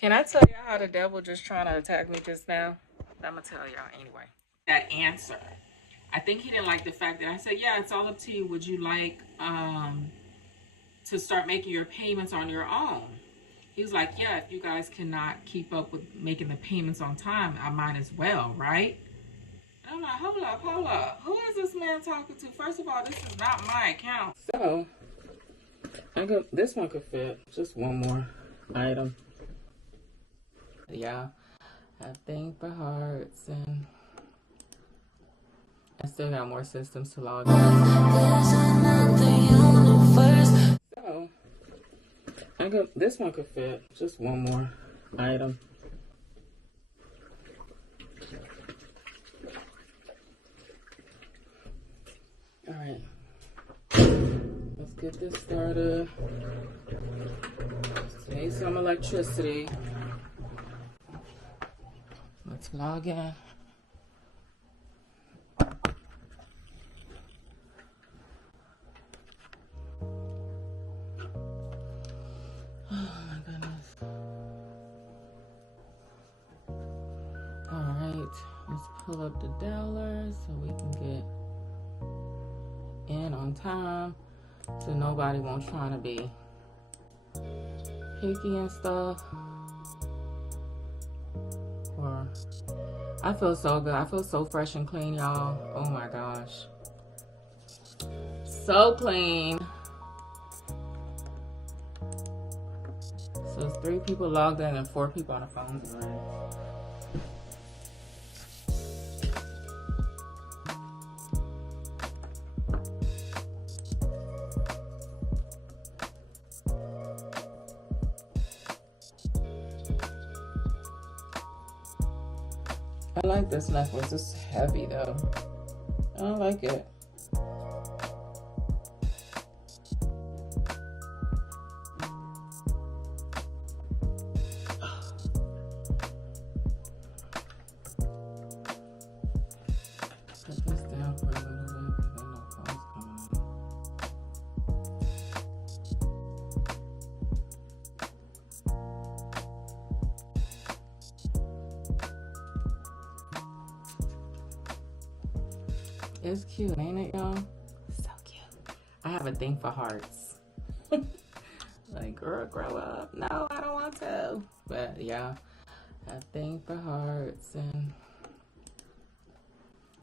Can I tell y'all how the devil just trying to attack me just now? I'm gonna tell y'all anyway. That answer. I think he didn't like the fact that I said, yeah, it's all up to you. Would you like to start making your payments on your own? He was like, yeah, if you guys cannot keep up with making the payments on time, I might as well, right? And I'm like, hold up. Who is this man talking to? First of all, this is not my account. So, this one could fit. Just one more item. Yeah, I think for hearts, and I still got more systems to log in. So, this one could fit. Just one more item. All right, let's get this started. Need some electricity. Let's log in. Oh my goodness. All right, let's pull up the dollars so we can get in on time, so nobody won't try to be picky and stuff. Or I feel so good. I feel so fresh and clean, y'all. Oh my gosh, so clean. So it's 3 people logged in and 4 people on the phone tonight. I like this necklace. It's heavy though. I don't like it. Put this down for a little bit because I know phone's coming in. It's cute, ain't it, y'all? So cute. I have a thing for hearts. Like, girl, grow up. No, I don't want to. But yeah, a thing for hearts, and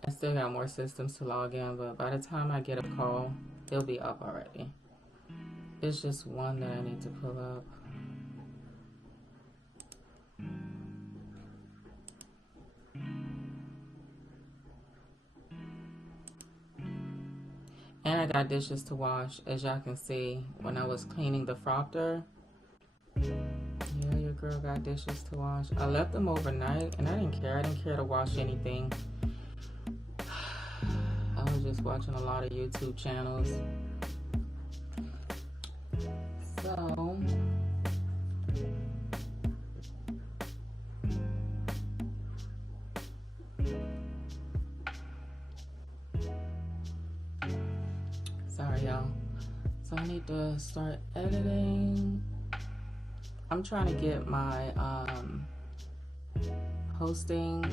I still got more systems to log in, but by the time I get a call, it'll be up already. It's just one that I need to pull up. And I got dishes to wash, as y'all can see when I was cleaning the frother. Yeah, your girl got dishes to wash. I left them overnight and I didn't care. I didn't care to wash anything. I was just watching a lot of YouTube channels. So, sorry y'all. So I need to start editing. I'm trying to get my hosting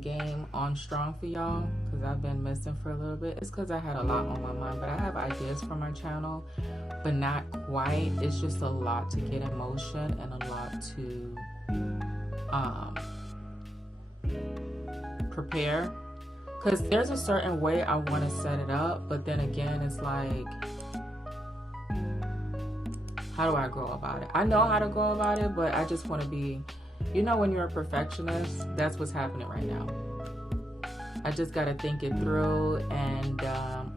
game on strong for y'all, because I've been missing for a little bit. It's because I had a lot on my mind, but I have ideas for my channel, but not quite. It's just a lot to get in motion and a lot to prepare, because there's a certain way I want to set it up, but then again it's like, how do I go about it? I know how to go about it, but I just want to be, you know, when you're a perfectionist, that's what's happening right now. I just got to think it through and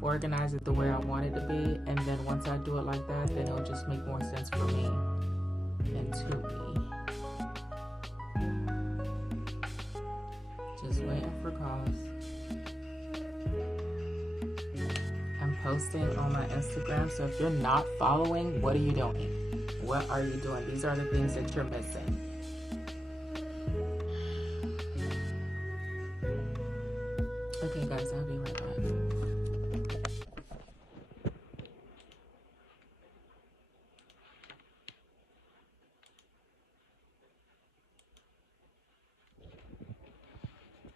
organize it the way I want it to be. And then once I do it like that, then it'll just make more sense for me and to me. Just waiting for calls. I'm posting on my Instagram, so if you're not following, what are you doing? What are you doing? These are the things that you're missing. Okay, guys, I'll be right back.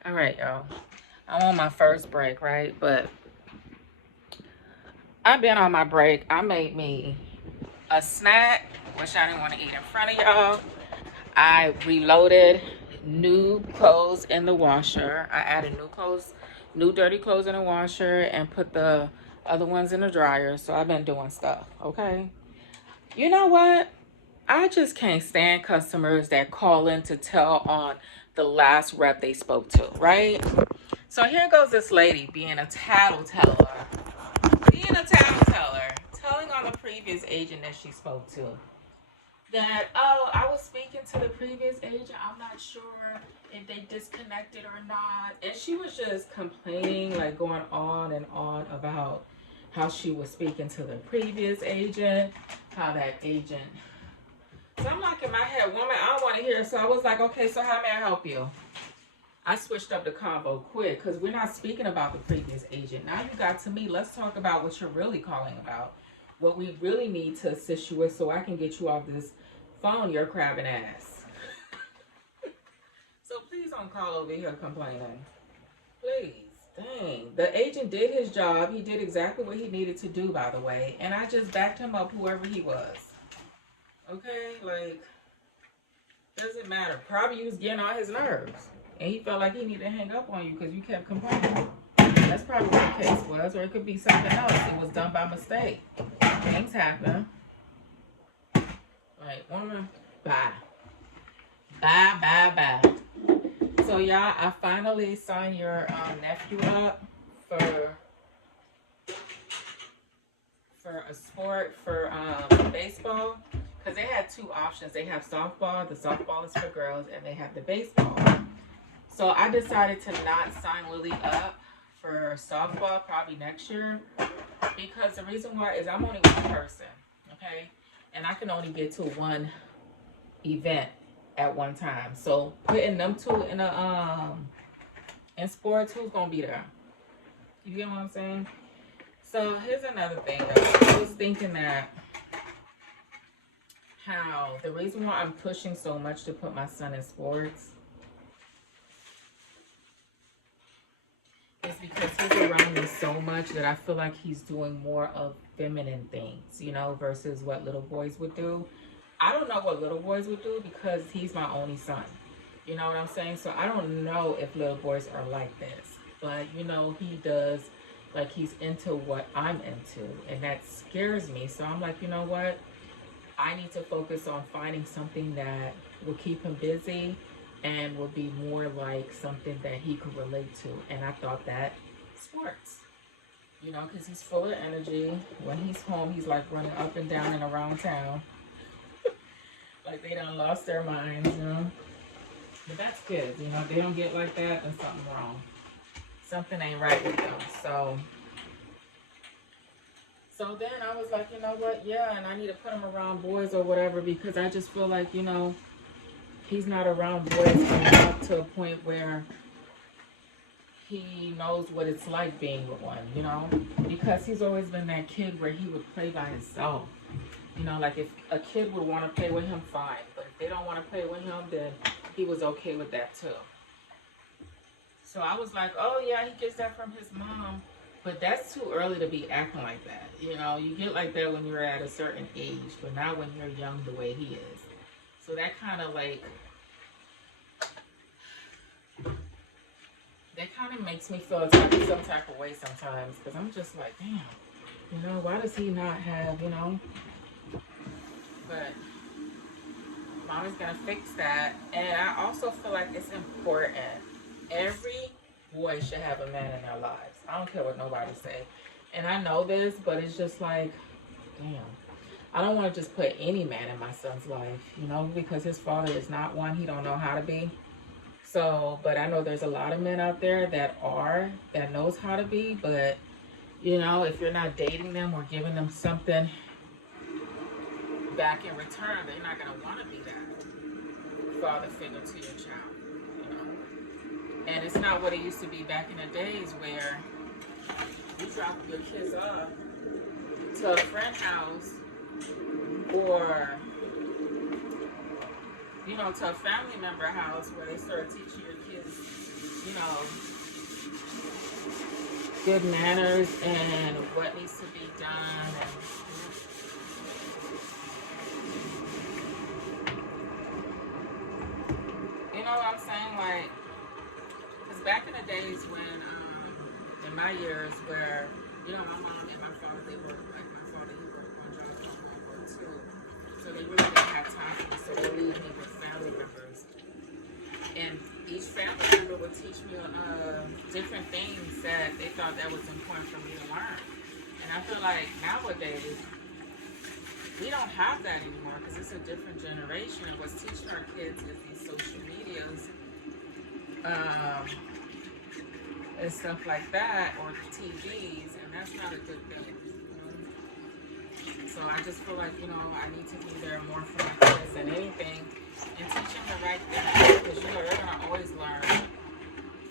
All right, y'all. I'm on my first break, right? But I've been on my break. I made me a snack, which I didn't want to eat in front of y'all. I reloaded new clothes in the washer. I added new dirty clothes in the washer and put the other ones in the dryer. So I've been doing stuff, okay? You know what? I just can't stand customers that call in to tell on the last rep they spoke to, right? So here goes this lady being a tattleteller, telling on the previous agent that she spoke to that, oh, I was speaking to the previous agent. I'm not sure if they disconnected or not. And she was just complaining, like going on and on about how she was speaking to the previous agent, how that agent. So I'm like in my head, woman, I don't want to hear. So I was like, okay, so how may I help you? I switched up the convo quick because we're not speaking about the previous agent. Now you got to me. Let's talk about what you're really calling about. What we really need to assist you with so I can get you off this phone, your crabbing ass. So please don't call over here complaining. Please. Dang. The agent did his job. He did exactly what he needed to do, by the way. And I just backed him up, whoever he was. Okay? Like, doesn't matter. Probably you was getting on his nerves. And he felt like he needed to hang up on you because you kept complaining. That's probably what the case was. Or it could be something else. It was done by mistake. Things happen. Like, woman, bye. Bye. So, y'all, I finally signed your nephew up for a sport, for baseball. Because they had two options. They have softball. The softball is for girls. And they have the baseball. So I decided to not sign Lily up for softball probably next year. Because the reason why is I'm only one person. Okay? And I can only get to one event at one time. So putting them two in sports, who's gonna be there? You get what I'm saying? So here's another thing though. I was thinking that how the reason why I'm pushing so much to put my son in sports is because he's around me so much that I feel like he's doing more of feminine things, you know, versus what little boys would do. I don't know what little boys would do because he's my only son. You know what I'm saying? So I don't know if little boys are like this. But, you know, he does, like he's into what I'm into. And that scares me. So I'm like, you know what? I need to focus on finding something that will keep him busy and will be more like something that he could relate to. And I thought that sports. You know, because he's full of energy. When he's home, he's like running up and down and around town. Like they done lost their minds, you know. But that's kids, you know. If they don't get like that, then something wrong. Something ain't right with them. So then I was like, you know what? Yeah, and I need to put him around boys or whatever because I just feel like, you know, he's not around boys enough to a point where he knows what it's like being with one, you know? Because he's always been that kid where he would play by himself. You know, like if a kid would want to play with him, fine. But if they don't want to play with him, then he was okay with that too. So I was like, oh yeah, he gets that from his mom. But that's too early to be acting like that. You know, you get like that when you're at a certain age, but not when you're young the way he is. So that kind of like, that kind of makes me feel some type of way sometimes. Because I'm just like, damn, you know, why does he not have, you know? But mommy's gonna fix that. And I also feel like it's important. Every boy should have a man in their lives. I don't care what nobody say. And I know this, but it's just like, damn. I don't want to just put any man in my son's life, you know, because his father is not one. He don't know how to be. So, but I know there's a lot of men out there that knows how to be. But, you know, if you're not dating them or giving them something back in return, they're not going to want to be that father figure to your child, you know. And it's not what it used to be back in the days where you drop your kids off to a friend's house or, you know, to a family member house where they start teaching your kids you know, good manners and what needs to be done. And, you know what I'm saying? Like, because back in the days when, in my years where, you know, my mom and my father, they worked, like my father, he worked one job, my mom worked two. So they really didn't have time for me, so they leave me with family members. And each family member would teach me different things that they thought that was important for me to learn. And I feel like nowadays, we don't have that anymore because it's a different generation. And what's teaching our kids is these social medias and stuff like that, or the TVs, and that's not a good thing. So I just feel like, you know, I need to be there more for my kids than anything and teach them the right thing, because, you know, they're going to always learn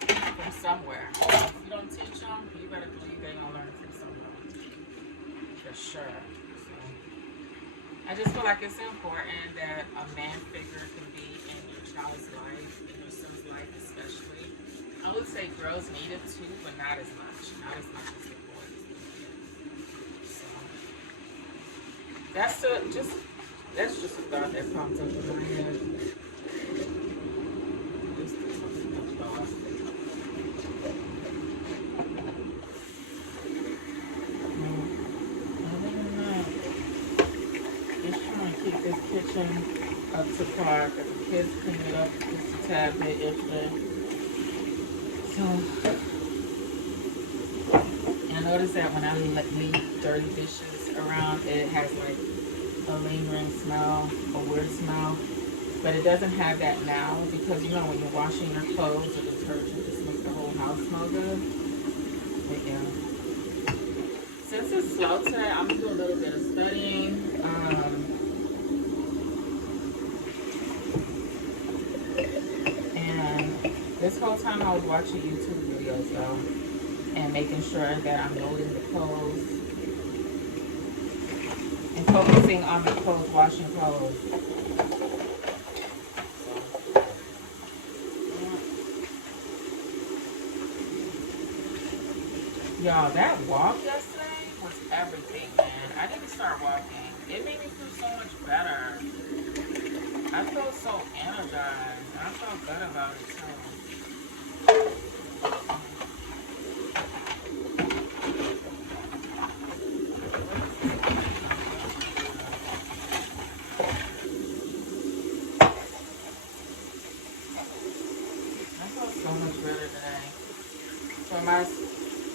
from somewhere. If you don't teach them, you better believe they're going to learn from somewhere. For sure. So I just feel like it's important that a man figure can be in your child's life, in your son's life especially. I would say girls need it too, but not as much. Not as much as the boys. So that's just a thought that popped up in my head. Just a thought. Just trying to keep this kitchen up to par, because the kids clean it up just a tad bit yesterday. So I noticed that when I leave dirty dishes around, it has like a lingering smell, a weird smell. But it doesn't have that now, because, you know, when you're washing your clothes, the detergent just makes the whole house smell good. But yeah. Since it's slow today, I'm gonna do a little bit of studying. And this whole time I was watching YouTube videos though, and making sure that I'm loading the clothes and focusing on the clothes, washing clothes. Y'all, that walk yesterday was everything, man. I need to start walking. It made me feel so much better. I felt so energized. I felt good about it too. I felt so much better today. So my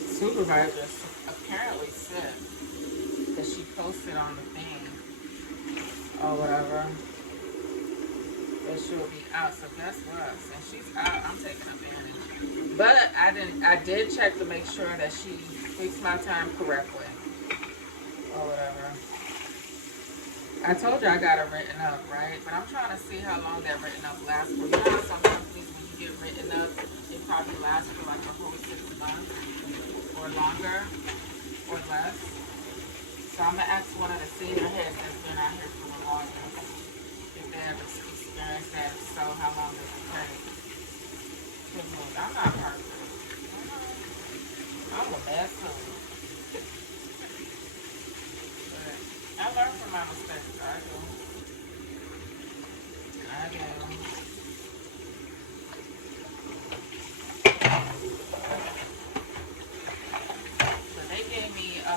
supervisor apparently said that she posted on the thing or whatever that she will be out. So guess what? Since she's out, I'm taking advantage. But I did check to make sure that she fixed my time correctly or whatever. I told you I got it written up, right? But I'm trying to see how long that written up lasts for. You know how some companies, when you get written up, it probably lasts for like a whole 6 months or longer or less. So I'm gonna ask one of the senior heads that's been out here for the longest if they have experienced that. So how long does it take? Because look, I'm not perfect. I'm a mess too. But I learn from my mistakes. I do. So they gave me a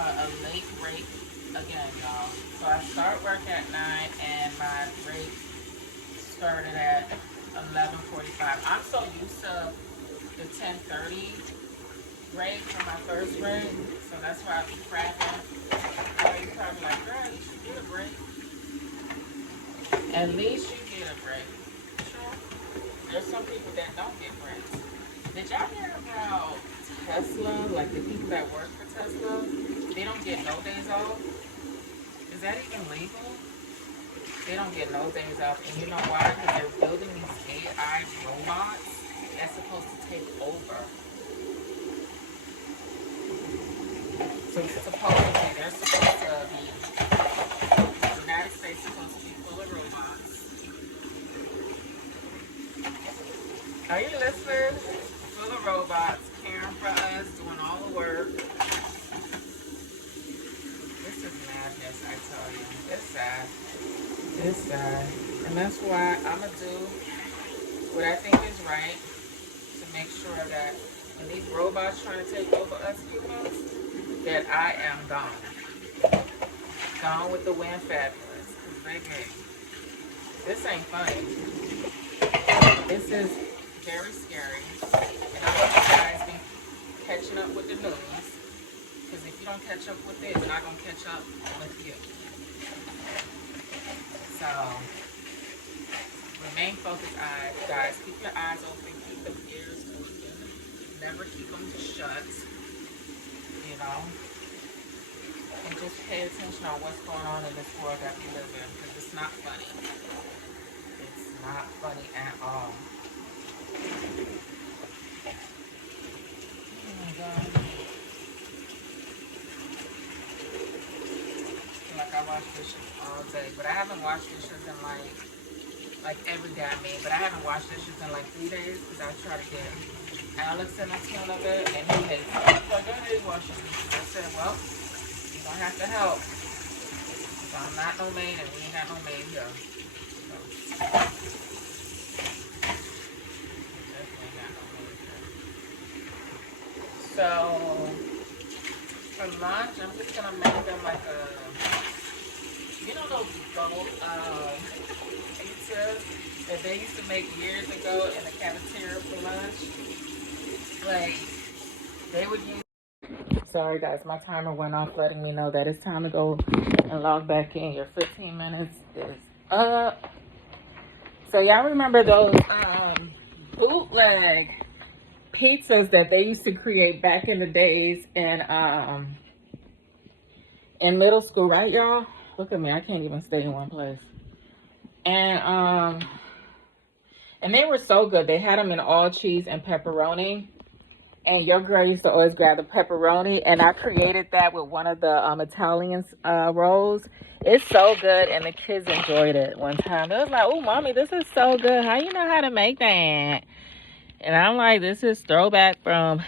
late break again, y'all. So I start work at 9 and my break started at 11:45. I'm so used to the 10:30 break for my first break, so that's why I be cracking. You're probably like, girl, you should get a break. At least you get a break. Sure. There's some people that don't get breaks. Did y'all hear about Tesla? Like the people that work for Tesla, they don't get no days off. Is that even legal? They don't get no days off. And you know why? Because they're building these AI robots that's supposed to take over. So supposedly they're supposed to be, the United States is supposed to be full of robots. Are you listening? Full of robots caring for us, doing all the work. This is madness, I tell you. It's sad. It's sad. And that's why I'm going to do what I think is right to make sure that when these robots trying to take over us humans, that I am gone. Gone with the wind fabulous. Because, baby, this ain't funny. This is very scary. And I hope you guys be catching up with the news. Because if you don't catch up with it, it's not going to catch up with you. So, remain focused, guys. Keep your eyes open. Keep the ears open. Never keep them shut. You know? And just pay attention on what's going on in this world that we live in. Because it's not funny. It's not funny at all. Oh my God. Like I wash dishes all day, but I haven't washed dishes in like every day. But I haven't washed dishes in like 3 days because I try to get Alex in the tune of it, and he hates it. He's like, I hate washing dishes. I said, well, you don't have to help. So I'm not no maid, and we ain't got no maid here. So, definitely not no maid here. So for lunch, I'm just gonna make them like a, you know those gold pizzas that they used to make years ago in the cafeteria for lunch? Like, they would use... Sorry guys, my timer went off letting me know that it's time to go and log back in. Your 15 minutes is up. So y'all remember those bootleg pizzas that they used to create back in the days in middle school, right y'all? Look at me, I can't even stay in one place. And they were so good. They had them in all cheese and pepperoni. And your girl used to always grab the pepperoni. And I created that with one of the Italian rolls. It's so good. And the kids enjoyed it one time. They was like, oh, mommy, this is so good. How you know how to make that? And I'm like, this is throwback from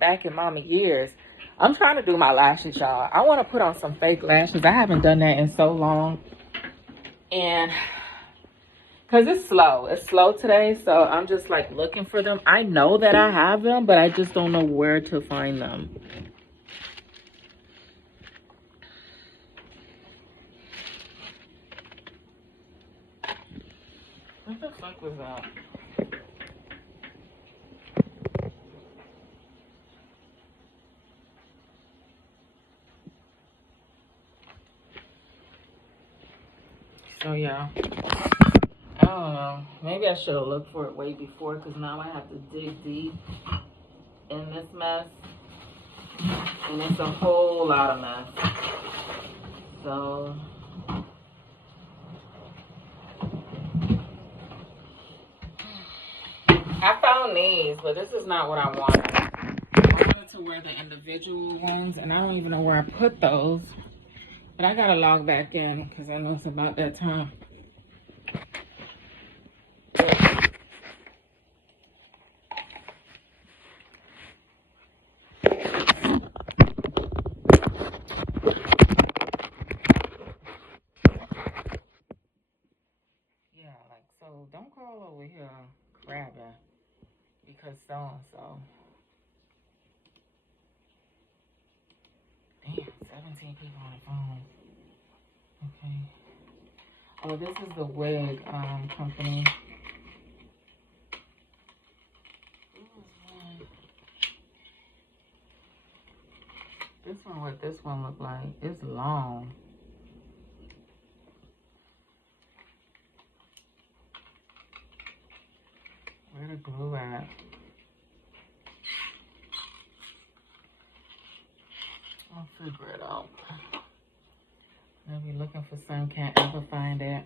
back in mommy years. I'm trying to do my lashes, y'all. I want to put on some fake lashes. I haven't done that in so long. And because it's slow today, so I'm just like looking for them. I know that I have them, but I just don't know where to find them. What the fuck was that? So yeah, I don't know. Maybe I should have looked for it way before, because now I have to dig deep in this mess. And it's a whole lot of mess. So I found these, but this is not what I wanted. I wanted to wear the individual ones, and I don't even know where I put those. But I gotta log back in because I know it's about that time. Yeah, like, so don't call over here crabbing because so-and-so. Damn, 17 people on the phone. Okay. Oh, this is the wig company. This one, what this one look like? It's long. Where the glue at? I'll figure it out. I'll be looking for some, can't ever find it.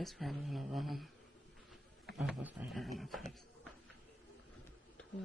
It's probably in the room. Oh, it's right here in my face. What?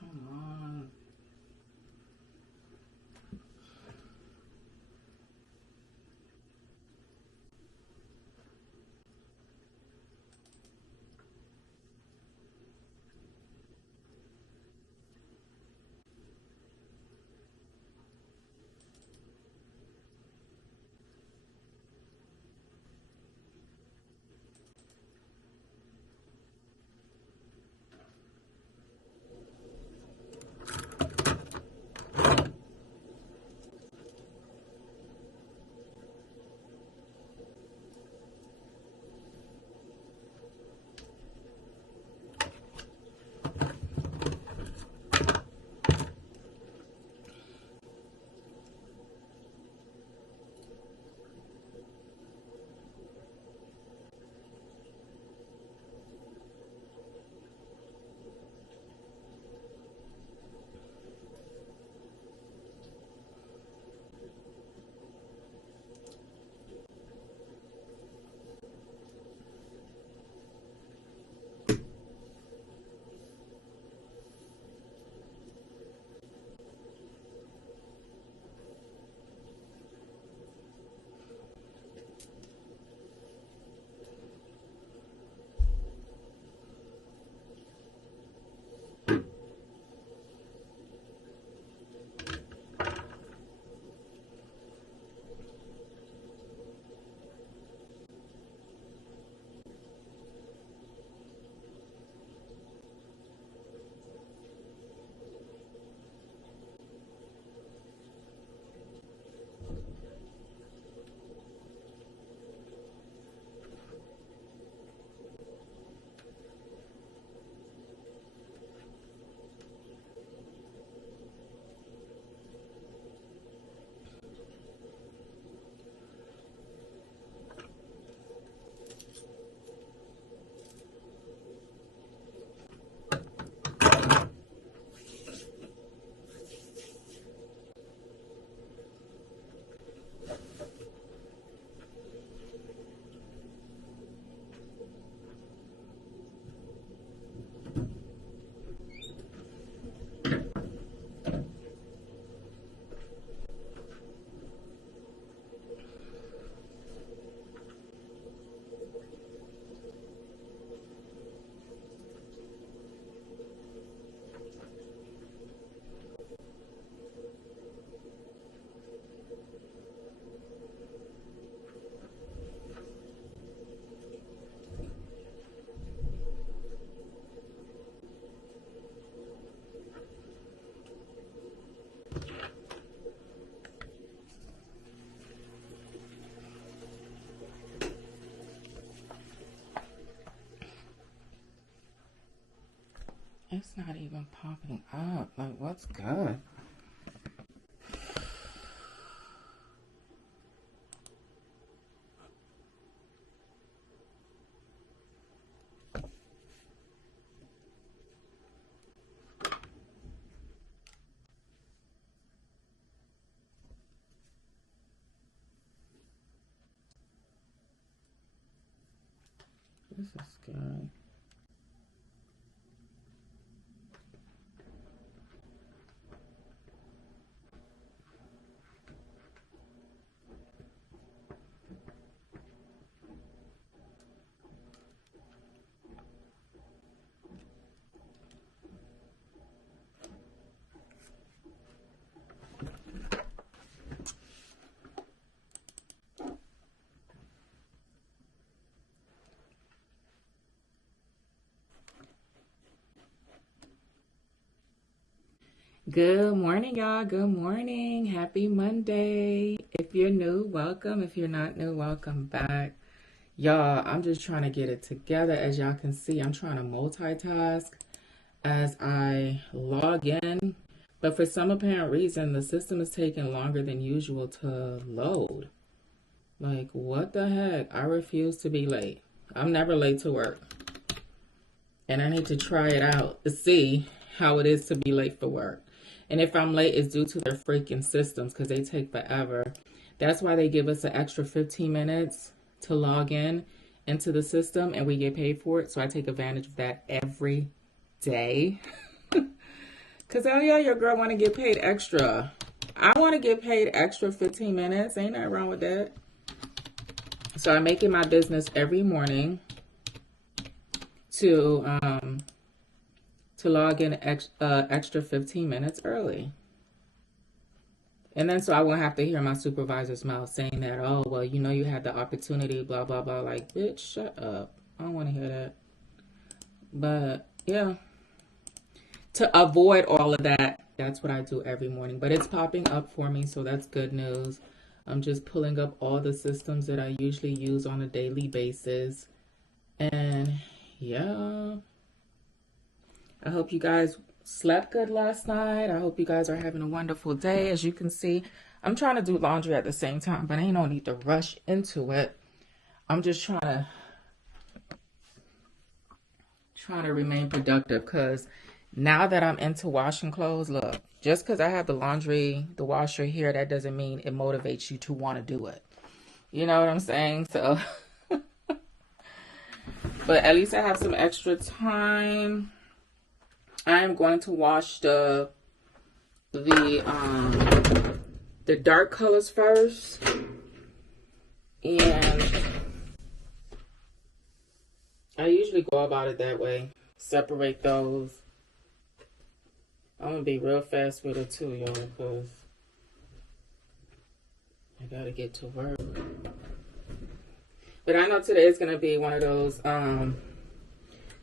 Come on. It's not even popping up. Like, what's good? This is scary. Good morning, y'all. Good morning. Happy Monday. If you're new, welcome. If you're not new, welcome back. Y'all, I'm just trying to get it together. As y'all can see, I'm trying to multitask as I log in. But for some apparent reason, the system is taking longer than usual to load. Like, what the heck? I refuse to be late. I'm never late to work. And I need to try it out to see how it is to be late for work. And if I'm late, it's due to their freaking systems because they take forever. That's why they give us an extra 15 minutes to log in into the system and we get paid for it. So I take advantage of that every day. Because, oh yeah, your girl want to get paid extra. I want to get paid extra 15 minutes. Ain't nothing wrong with that. So I make it my business every morning to log in extra 15 minutes early. And then so I won't have to hear my supervisor's mouth saying that, oh, well, you know, you had the opportunity, blah, blah, blah. Like, bitch, shut up. I don't want to hear that. But, yeah. To avoid all of that, that's what I do every morning. But it's popping up for me, so that's good news. I'm just pulling up all the systems that I usually use on a daily basis. And, yeah. I hope you guys slept good last night. I hope you guys are having a wonderful day. As you can see, I'm trying to do laundry at the same time, but ain't no need to rush into it. I'm just trying to remain productive because now that I'm into washing clothes, look, just because I have the washer here, that doesn't mean it motivates you to want to do it. You know what I'm saying? So, but at least I have some extra time. I am going to wash the dark colors first, and I usually go about it that way. Separate those. I'm gonna be real fast with it too, y'all, because I gotta get to work. But I know today is gonna be one of those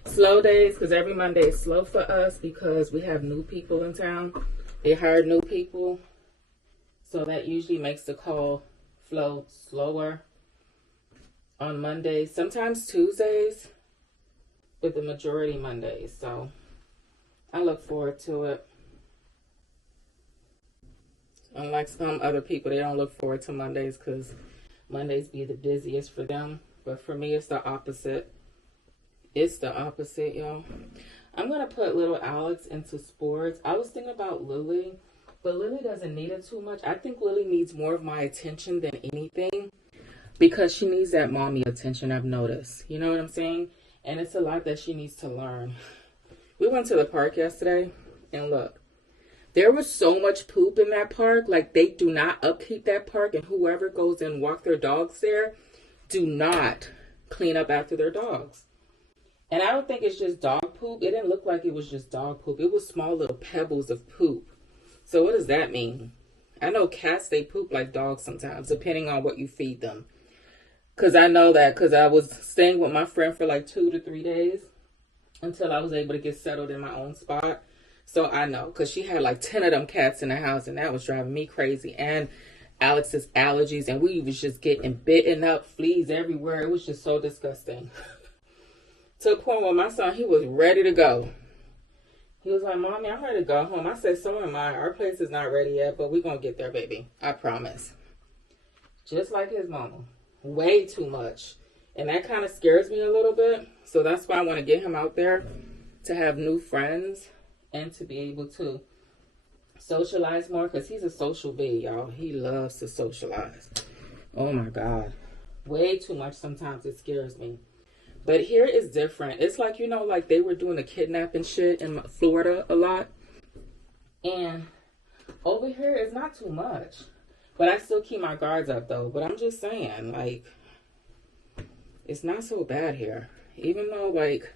slow days, because every Monday is slow for us because we have new people in town. They hired new people, so that usually makes the call flow slower on Mondays, sometimes Tuesdays, but the majority Mondays. So I look forward to it. Unlike some other people, they don't look forward to Mondays because Mondays be the busiest for them. But for me, it's the opposite. It's the opposite, y'all. I'm going to put little Alex into sports. I was thinking about Lily, but Lily doesn't need it too much. I think Lily needs more of my attention than anything because she needs that mommy attention, I've noticed. You know what I'm saying? And it's a lot that she needs to learn. We went to the park yesterday, and look, there was so much poop in that park. Like, they do not upkeep that park, and whoever goes and walk their dogs there do not clean up after their dogs. And I don't think it's just dog poop. It didn't look like it was just dog poop. It was small little pebbles of poop. So what does that mean? I know cats, they poop like dogs sometimes, depending on what you feed them. Because I know that because I was staying with my friend for like 2 to 3 days until I was able to get settled in my own spot. So I know because she had like 10 of them cats in the house, and that was driving me crazy. And Alex's allergies, and we was just getting bitten up, fleas everywhere. It was just so disgusting. To the point where my son, he was ready to go. He was like, Mommy, I'm ready to go home. I said, so am I. Our place is not ready yet, but we're going to get there, baby. I promise. Just like his mama. Way too much. And that kind of scares me a little bit. So that's why I want to get him out there to have new friends and to be able to socialize more. Because he's a social bee, y'all. He loves to socialize. Oh, my God. Way too much. Sometimes it scares me. But here is different. It's like, you know, like they were doing a kidnapping shit in Florida a lot. And over here, it's not too much. But I still keep my guards up, though. But I'm just saying, like, it's not so bad here. Even though, like,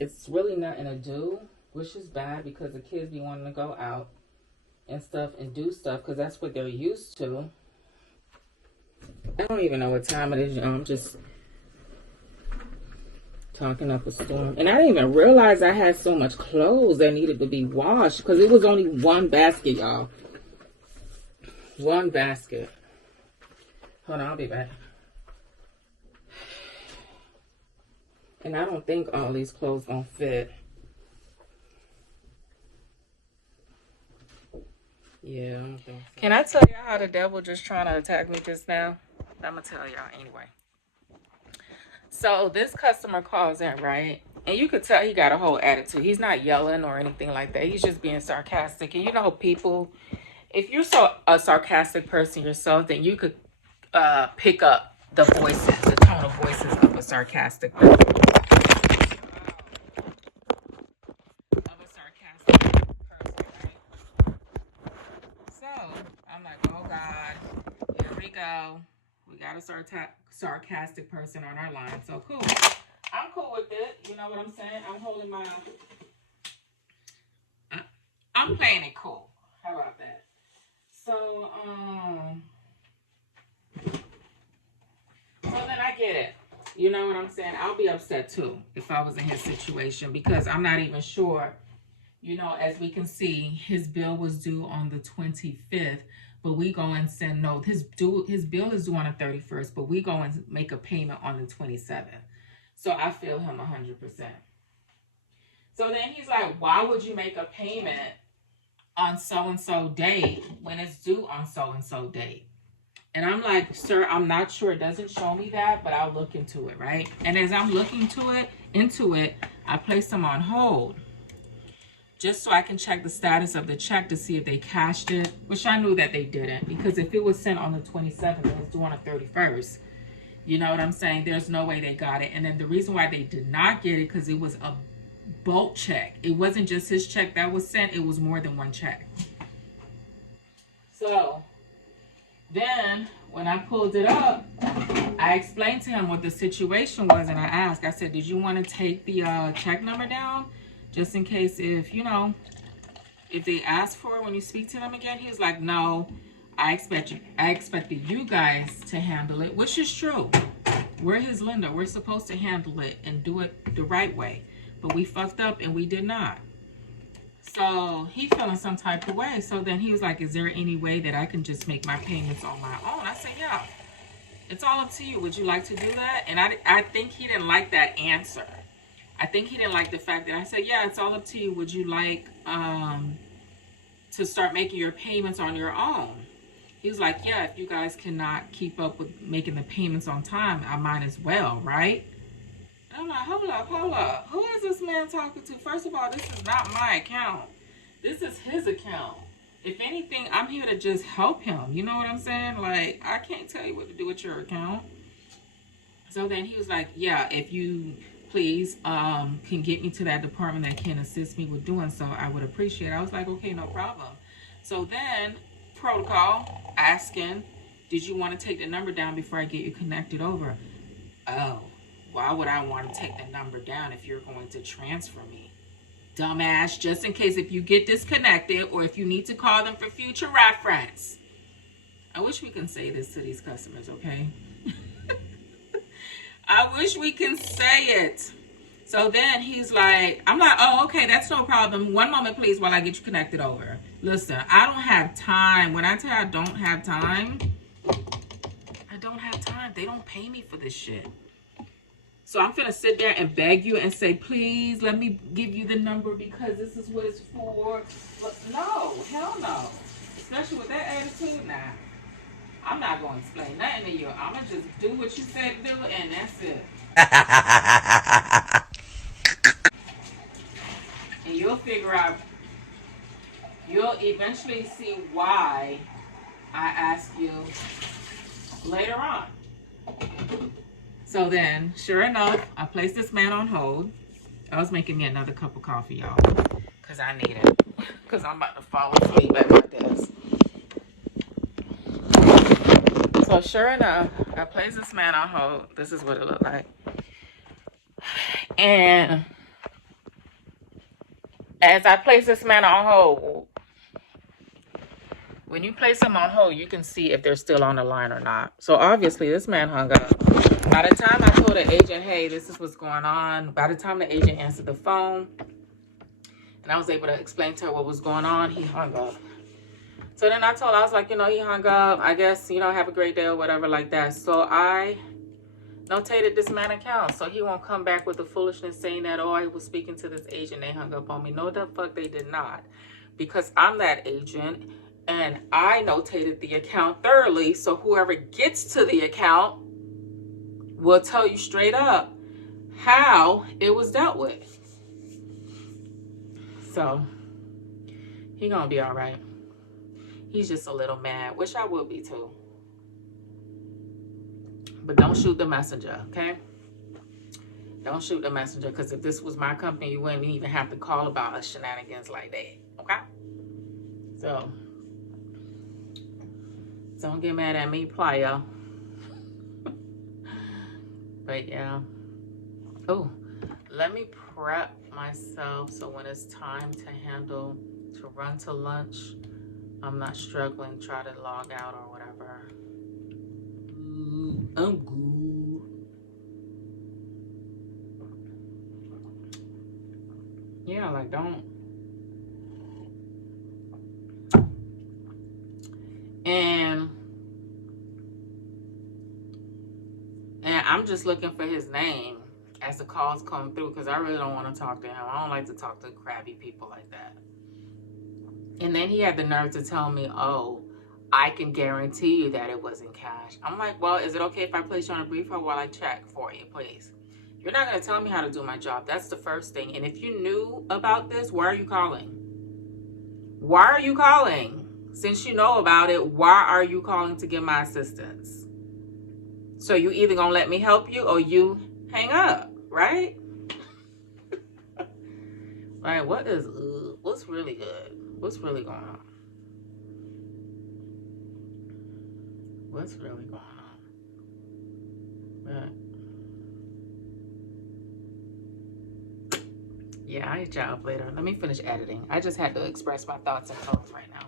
it's really nothing to do, which is bad because the kids be wanting to go out and stuff and do stuff because that's what they're used to. I don't even know what time it is. I'm just Talking up a storm. And I didn't even realize I had so much clothes that needed to be washed because it was only one basket, y'all. One basket. Hold on, I'll be back. And I don't think all these clothes gonna fit. Yeah, I don't think so. Can I tell y'all how the devil just trying to attack me just now? I'm gonna tell y'all anyway. So this customer calls in, right? And you could tell he got a whole attitude. He's not yelling or anything like that. He's just being sarcastic. And you know, people, if you're a sarcastic person yourself, then you could pick up the voices, the tone of voices of a sarcastic person. So I'm like, oh God, here we go. We got a sarcastic person on our line. So cool. I'm cool with it. You know what I'm saying? I'm holding my... I'm playing it cool. How about that? So, so then I get it. You know what I'm saying? I'll be upset too if I was in his situation because I'm not even sure. You know, as we can see, his bill was due on the 25th, but we go and send note. His bill is due on the 31st, but we go and make a payment on the 27th. So I feel him 100%. So then he's like, why would you make a payment on so-and-so date when it's due on so-and-so date? And I'm like, sir, I'm not sure. It doesn't show me that, but I'll look into it, right? And as I'm looking into it, I place him on hold just so I can check the status of the check to see if they cashed it, which I knew that they didn't, because if it was sent on the 27th and it's due on the 31st, you know what I'm saying? There's no way they got it. And then the reason why they did not get it, because it was a bulk check. It wasn't just his check that was sent. It was more than one check. So then when I pulled it up, I explained to him what the situation was. And I asked, I said, did you want to take the check number down? Just in case if, you know, if they ask for it when you speak to them again. He was like, no, I expected you guys to handle it, which is true. We're his lender. We're supposed to handle it and do it the right way. But we fucked up and we did not. So he feeling some type of way. So then he was like, is there any way that I can just make my payments on my own? I said, yeah, it's all up to you. Would you like to do that? And I think he didn't like that answer. I think he didn't like the fact that I said, yeah, it's all up to you. Would you like to start making your payments on your own? He was like, yeah, if you guys cannot keep up with making the payments on time, I might as well, right? And I'm like, hold up. Who is this man talking to? First of all, this is not my account. This is his account. If anything, I'm here to just help him. You know what I'm saying? Like, I can't tell you what to do with your account. So then he was like, yeah, if you please can get me to that department that can assist me with doing so, I would appreciate it. I was like, okay, no problem. So then protocol asking, did you want to take the number down before I get you connected over? Oh, why would I want to take the number down if you're going to transfer me? Dumbass, just in case if you get disconnected or if you need to call them for future reference. I wish we can say this to these customers, okay? I wish we can say it. So then he's like, I'm like, oh, okay, that's no problem. One moment, please, while I get you connected over. Listen, I don't have time. When I tell you I don't have time, I don't have time. They don't pay me for this shit. So I'm finna sit there and beg you and say, please, let me give you the number because this is what it's for. But no, hell no. Especially with that attitude now. I'm not going to explain nothing to you. I'm going to just do what you said to do, and that's it. And you'll figure out, you'll eventually see why I ask you later on. So then, sure enough, I placed this man on hold. I was making me another cup of coffee, y'all, because I need it. Because I'm about to fall asleep at my desk. So sure enough, I placed this man on hold. This is what it looked like. And as I place this man on hold, when you place him on hold, you can see if they're still on the line or not. So obviously this man hung up. By the time I told the agent, hey, this is what's going on, by the time the agent answered the phone and I was able to explain to her what was going on, he hung up. So then I was like, you know, he hung up. I guess, you know, have a great day or whatever like that. So I notated this man account so he won't come back with the foolishness saying that, oh, I was speaking to this agent, they hung up on me. No, the fuck they did not. Because I'm that agent and I notated the account thoroughly. So whoever gets to the account will tell you straight up how it was dealt with. So he gonna be all right. He's just a little mad, which I will be too. But don't shoot the messenger, okay? Don't shoot the messenger, because if this was my company, you wouldn't even have to call about us shenanigans like that, okay? So don't get mad at me, player. But yeah. Oh, let me prep myself so when it's time to run to lunch, I'm not struggling, try to log out or whatever. I'm good. Yeah, like don't. And I'm just looking for his name as the calls come through because I really don't want to talk to him. I don't like to talk to crabby people like that. And then he had the nerve to tell me, oh, I can guarantee you that it wasn't cash. I'm like, well, is it okay if I place you on a brief hold while I check for you, please? You're not going to tell me how to do my job. That's the first thing. And if you knew about this, why are you calling? Why are you calling? Since you know about it, why are you calling to get my assistance? So you either going to let me help you or you hang up, right? Like, what's really good? What's really going on? What's really going on? But yeah, I'll hit y'all up later. Let me finish editing. I just had to express my thoughts and feelings right now.